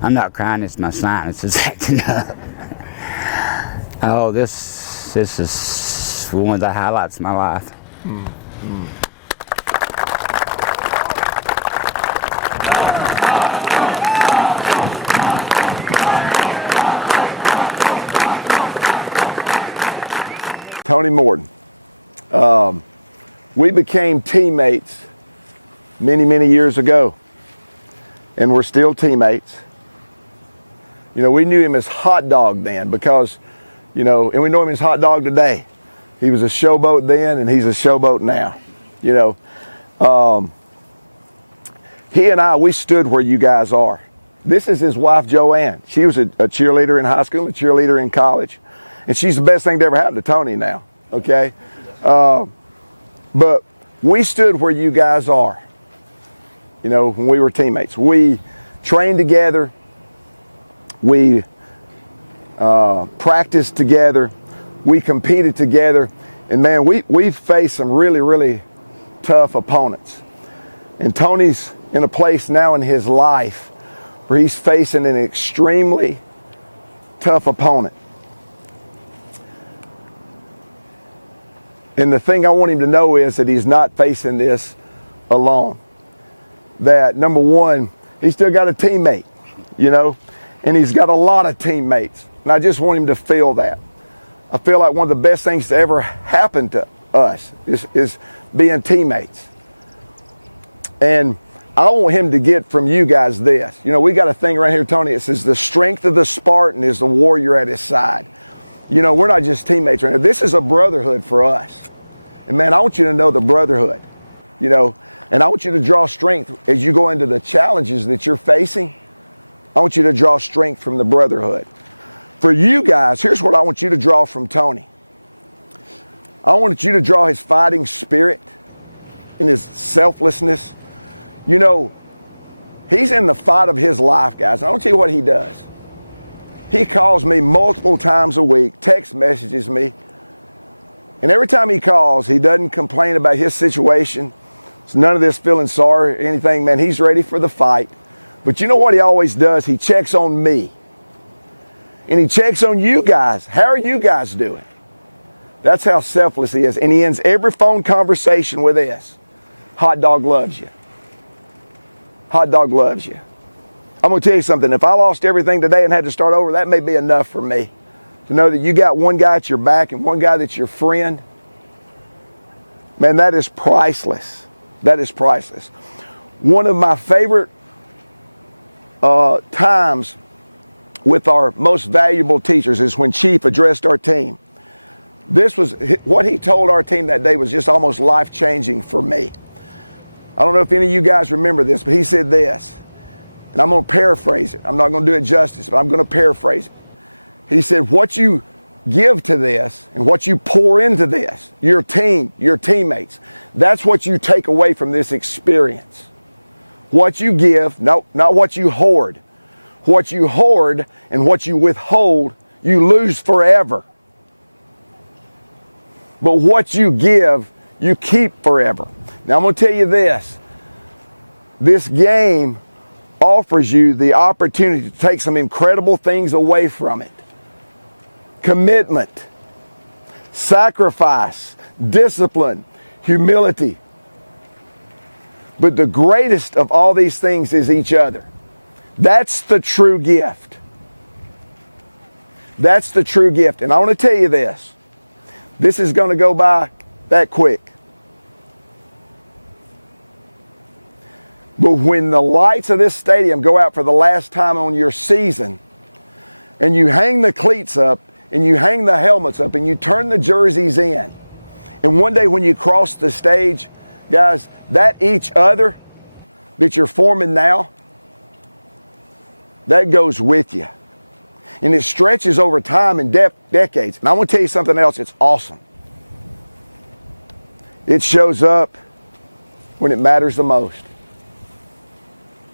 I'm not crying, it's my sinuses acting up. Oh, this is one of the highlights of my life. Tony Morton. We became teammates many years ago, and we're still teammates. You know, we knew him as Hot Dog then because, you know, and we know him as Hot Dog today. He was a showboat then, and he's a showboat now. You know, he and I, we stood where you guys are. This is his wife, Joanne. She was a cheerleader in high school, a cheerleader in college, and she's the best thing to ever happen to Tony now, okay? But we stood where you guys are, you know, when we were teammates. We trained together. We practiced together. We competed together. And man, we faced some really tough opponents. And Tony's in a place now in his life where he's facing an extremely tough opponent. And the thing I want him to know is that he's not facing this alone. That, number one, he's still got a teammate, you know, and he's got a lot of teammates. And I just want him to feel that. I feel like one of the best things to ever happen to us is being teammates. And I want him to get from you guys this. You know, we got a thing right here, Tony. It says, the strength of the Spartan is the warrior at his side. You know, we're not just teammates right now. This is a brotherhood for us. And man, I want you to know the brotherhood, you know, and I want you to draw strength as you go into the challenges that you're facing. I want you to draw strength from the brotherhood. For you guys, here's what I want you to draw from Tony. I want you to draw his fighting spirit and his selflessness. You know, he's in the fight of his life, guys. I want to tell you what he does. He calls me multiple times a week, text messages me. And every time he calls, he doesn't complain about his situation. It's none of this feeling sorry or anything, man. He's ready for the fight. But you know what he always does? He checks on me. And he checks on you guys. How are you guys doing? That's how selfless he is. And he ends every phone conversation with this. Hot Dog loves you. Hot Dog loves you. I'm going to tell you something. If I lost everything today and had to start over, that may be enough for me. To know that you got one guy at your back and one guy that's your friend. Man, that is priceless. That is priceless. One of my favorite times with our most valuable teachers is when Chief addressed our team. This was what he told our team that day was just almost life-changing for me. I don't know if any of you guys remember this, but he said this, and I'm going to paraphrase it. I'm not going to do it justice, but I'm going to paraphrase it. He said, what you give to this and what you pour into this, your team, your teammates, that's what you take away from this experience. What you give, not what you hoard. What you hoard and what you withhold, you lose forever. But what you give, you keep forever. Now I'm going to tell you this. This game offers you the opportunity to take some incredible things away from it. Commitment, sacrifice, discipline, humility. But the greatest of all these things is each other. That's the true gift. That's the true gift. And I want to tell you this. This is going to go by that quick. But when the lights of this stadium go out for the last time on your season, and you hang the cleats up, and you hang the helmets up, and you turn the jerseys in, and one day when you cross the stage, guys, that each other that you're forming now, that goes with you. And it stretches over time and decades. And I want to tell you something else. It's awesome. It shows up when it matters the most.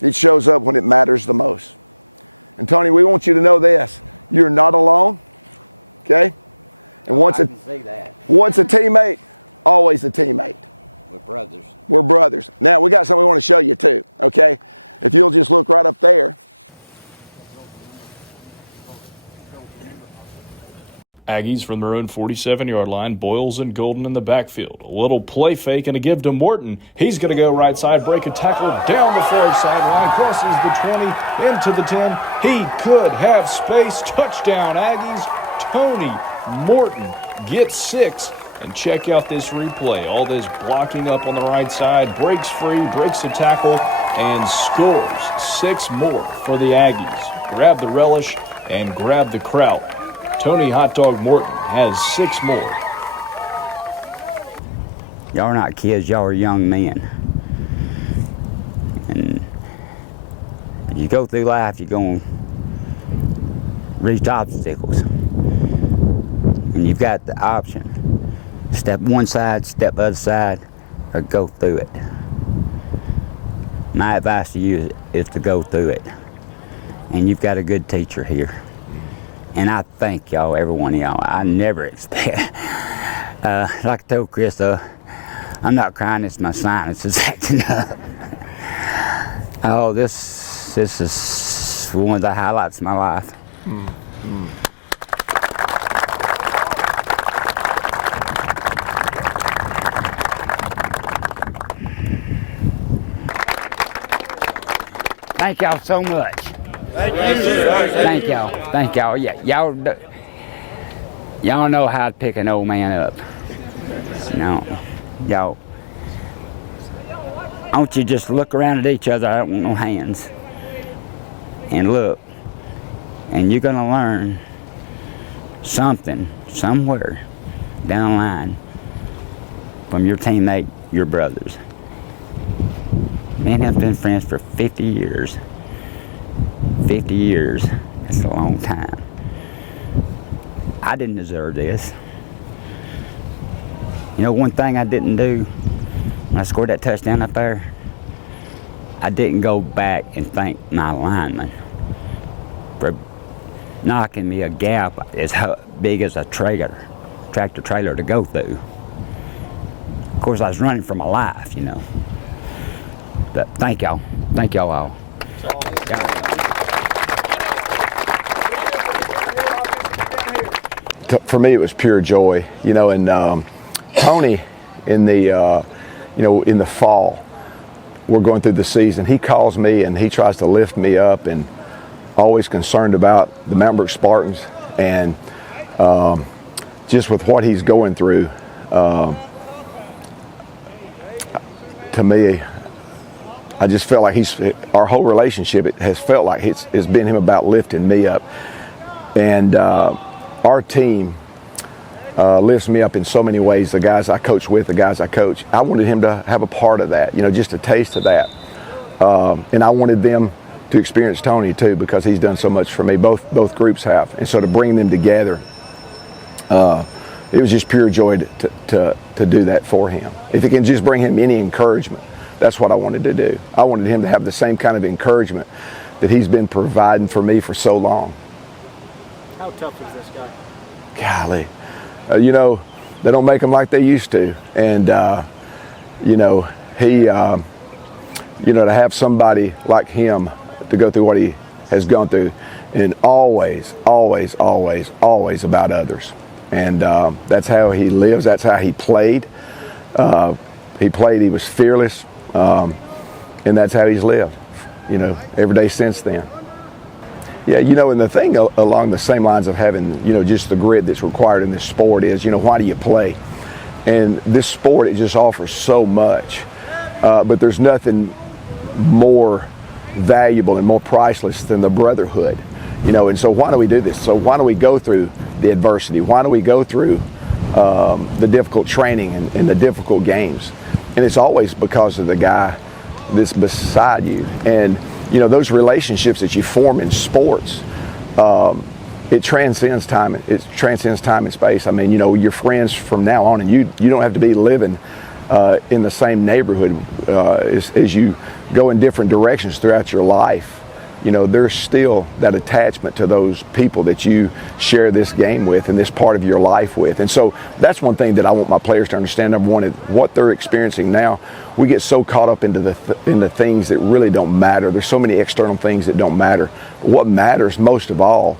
It shows up when it matters the most. And Tony, we want you to know this. You're not alone. Okay? And once a teammate, always a teammate. We're brothers. We're brothers. Now, we got something we want to show you too. Okay? If you'll just look right up there. Aggies from their own 47-yard line, Boyles and Golden in the backfield. A little play fake and a give to Morton. He's going to go right side, break a tackle down the far sideline, crosses the 20, into the 10. He could have space. Touchdown, Aggies. Tony Morton gets 6. And check out this replay. All this blocking up on the right side, breaks free, breaks the tackle, and scores 6 more for the Aggies. Grab the relish and grab the kraut. Tony Hot Dog Morton has 6 more. Y'all are not kids, y'all are young men. And as you go through life, you're going to reach obstacles. And you've got the option. Step one side, step other side, or go through it. My advice to you is to go through it. And you've got a good teacher here. And I thank y'all, every one of y'all. I never expect, like I told Chris, I'm not crying, it's my sinuses acting up. Oh, this is one of the highlights of my life. Thank y'all so much. Thank you. Thank y'all. Thank y'all. Yeah, y'all know how to pick an old man up. No, y'all. I want you to just look around at each other. I don't want no hands. And look, and you're gonna learn something somewhere down the line from your teammate, your brothers. Me and him have been friends for 50 years. 50 years, that's a long time. I didn't deserve this. You know, one thing I didn't do when I scored that touchdown up there, I didn't go back and thank my lineman for knocking me a gap as big as a tractor trailer to go through. Of course, I was running for my life, you know. But thank y'all all. For me, it was pure joy, you know. And Tony, in the fall, we're going through the season. He calls me and he tries to lift me up, and always concerned about the Mountain Brook Spartans, and just with what he's going through. To me, I just felt like our whole relationship, it has felt like it's been him about lifting me up. And our team lifts me up in so many ways. The guys I coach with, the guys I coach, I wanted him to have a part of that, you know, just a taste of that. And I wanted them to experience Tony too, because he's done so much for me. Both groups have. And so to bring them together, it was just pure joy to do that for him. If it can just bring him any encouragement, that's what I wanted to do. I wanted him to have the same kind of encouragement that he's been providing for me for so long. How tough is this guy? Golly, you know, they don't make them like they used to. And, you know, to have somebody like him to go through what he has gone through, and always about others. And that's how he lives. That's how he played. He was fearless. And that's how he's lived, you know, every day since then. Yeah, you know, and the thing along the same lines of having, you know, just the grit that's required in this sport is, you know, why do you play? And this sport, it just offers so much. But there's nothing more valuable and more priceless than the brotherhood, you know. And so why do we do this? So why do we go through the adversity? Why do we go through the difficult training and the difficult games? And it's always because of the guy that's beside you. And, you know, those relationships that you form in sports, it transcends time. It transcends time and space. I mean, you know, you're friends from now on, and you don't have to be living in the same neighborhood as you go in different directions throughout your life. You know, there's still that attachment to those people that you share this game with and this part of your life with. And so that's one thing that I want my players to understand. Number one, is what they're experiencing now. We get so caught up into the things that really don't matter. There's so many external things that don't matter. But what matters most of all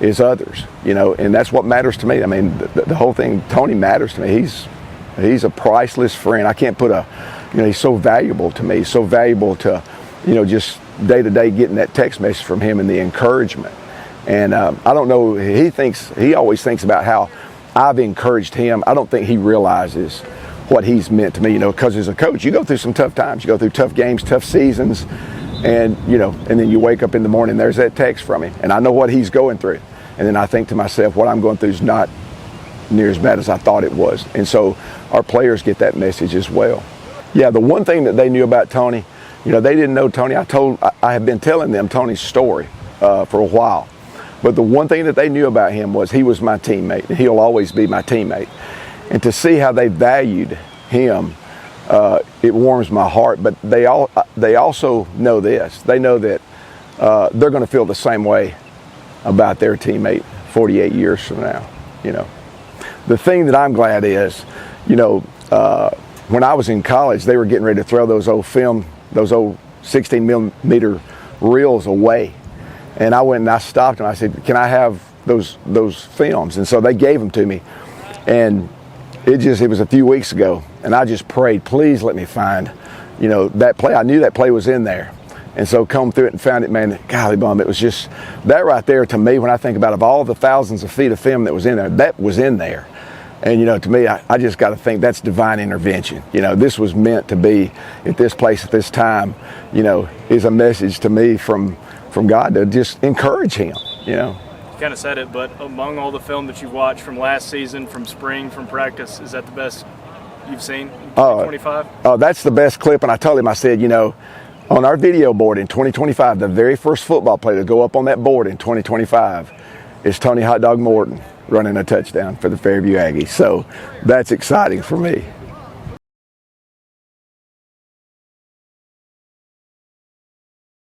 is others, you know, and that's what matters to me. I mean, the whole thing, Tony matters to me. He's a priceless friend. I can't put he's so valuable to me. He's so valuable to, just day to day getting that text message from him and the encouragement. And I don't know, he always thinks about how I've encouraged him. I don't think he realizes what he's meant to me, because as a coach, you go through some tough times. You go through tough games, tough seasons, and, and then you wake up in the morning, there's that text from him. And I know what he's going through. And then I think to myself, what I'm going through is not near as bad as I thought it was. And so our players get that message as well. Yeah, the one thing that they knew about Tony, they didn't know Tony. I have been telling them Tony's story for a while. But the one thing that they knew about him was he was my teammate, and he'll always be my teammate. And to see how they valued him, it warms my heart. But they also know this. They know that they're going to feel the same way about their teammate 48 years from now. The thing that I'm glad is, when I was in college, they were getting ready to throw those old 16 millimeter reels away. And I went and I stopped them. I said, can I have those films? And so they gave them to me. And it was a few weeks ago. And I just prayed, please let me find, that play. I knew that play was in there. And so combed through it and found it, man, golly bum. It was just, that right there to me, when I think about of all the thousands of feet of film that was in there, that was in there. And, to me, I just got to think that's divine intervention. This was meant to be at this place at this time, is a message to me from God to just encourage him, You kind of said it, but among all the film that you've watched from last season, from spring, from practice, is that the best you've seen in 2025? Oh, that's the best clip. And I told him, I said, on our video board in 2025, the very first football play to go up on that board in 2025 is Tony Hot Dog Morton running a touchdown for the Fairview Aggies. So that's exciting for me.